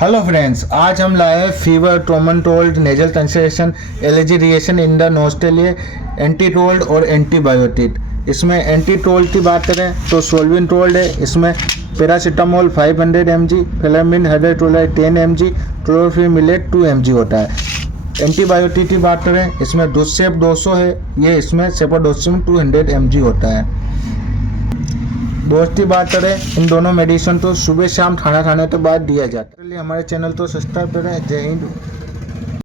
Hello friends, आज हम लाए fever, ट्रोमनटोल्ड, nasal टंसेशन, allergy reaction in the nostalgia, एंटीटोल्ड और एंटीबायोटिक। इसमें एंटीटोल्ड की बात करें तो सोल्विनटोल्ड है। इसमें paracetamol 500 mg, फ्लेमिन hydrochloride 10 mg, क्लोरोफिमिलेट 2 mg होता है। एंटीबायोटिक की बात करें, इसमें डोसेप 200 है, ये इसमें सेफाडोसिम 200 mg होता है। डोज की बात करें, इन दोनों मेडिसिन तो सुबह शाम खाना खाने के बाद दिया जाता है। इसलिए हमारे चैनल को सब्सक्राइब करें। जय हिंद।